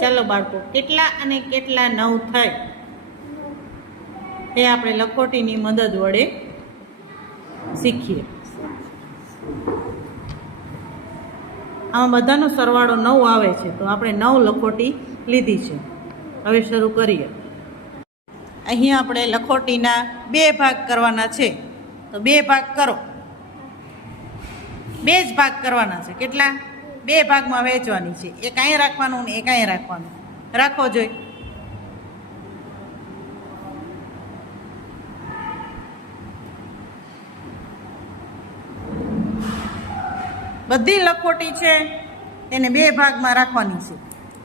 ચાલો બાળકો, કેટલા અને કેટલા નવ થાય? એ આપણે લખોટીની મદદ વડે શીખીએ. આમાં બધાનો સરવાળો નવ આવે છે, તો આપણે નવ લખોટી લીધી છે. હવે શરૂ કરીએ. અહીં આપણે લખોટીના બે ભાગ કરવાના છે, તો બે ભાગ કરો. બે જ ભાગ કરવાના છે, કેટલા? બે ભાગમાં વહેંચવાની છે. એક અહીં રાખવાનું ને એક અહીં રાખવાનું. રાખો જોઈ. બધી લખોટી છે તેને બે ભાગમાં રાખવાની છે.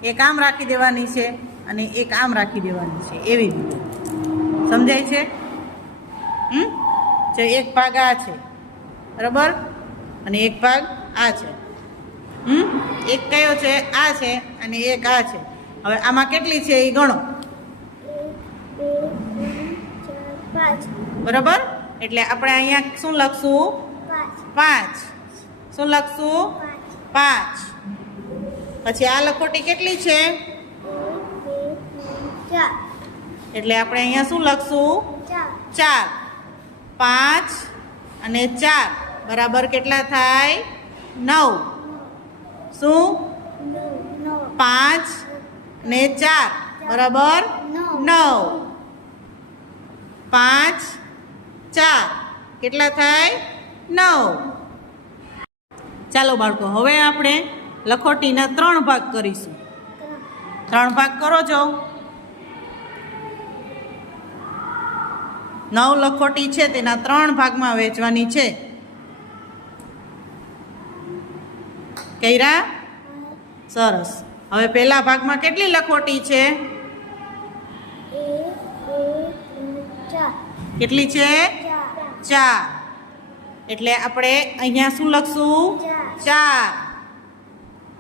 એક આમ રાખી દેવાની છે અને એક આમ રાખી દેવાની છે. એવી રીતે. સમજાય છે? હમ? જો એક ભાગ આ છે. બરાબર? અને એક ભાગ આ છે. હમ? એક કયો છે? આ છે અને એક આ છે. હવે આમાં કેટલી છે એ ગણો. બરાબર? એટલે આપણે અહીંયા શું લખશું? પાંચ. શું લખશું? પાંચ. પછી આ લખોટી કેટલી છે? એટલે આપણે અહીંયા શું લખશું? ચાર. પાંચ અને ચાર. બરાબર કેટલા થાય? નવ. શું? પાંચ ને ચાર. બરાબર? નવ. પાંચ, ચાર. કેટલા થાય? નવ. ચાલો બાળકો, હવે આપણે લખોટીના ત્રણ ભાગ કરીશું. ત્રણ ભાગ કરો છો નવ લખોટી છે, તેના ત્રણ ભાગમાં વહેંચવાની છે. કૈરા સરસ. હવે પહેલા ભાગમાં કેટલી લખોટી છે? કેટલી છે? ચાર. એટલે આપણે અહીંયા શું લખશું? ચાર.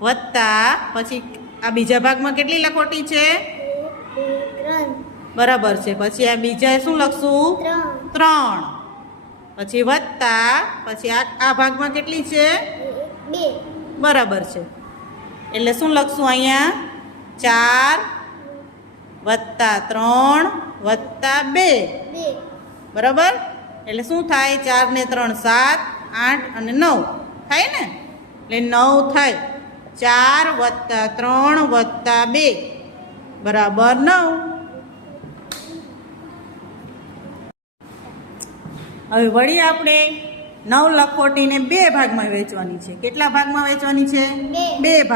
વત્તા, પછી આ બીજા ભાગમાં કેટલી લખોટી છે? બરાબર છે. પછી આ બીજા શું લખશું? ત્રણ. પછી વત્તા, પછી આ આ ભાગમાં કેટલી છે? બરાબર છે. એટલે શું લખશું અહીંયા? ચાર વત્તા ત્રણ વત્તા બે. બરાબર? એટલે શું થાય? ચાર ને ત્રણ સાત આઠ અને નવ. થાય ને? એટલે નવ થાય. ચાર વત્તા ત્રણ વત્તા બે. બરાબર નવ. હવે વળી આપણે નવ લખોટીને બે ભાગમાં વેચવાની છે. કેટલા ભાગમાં વેચવાની છે? બે. બે ભાગ.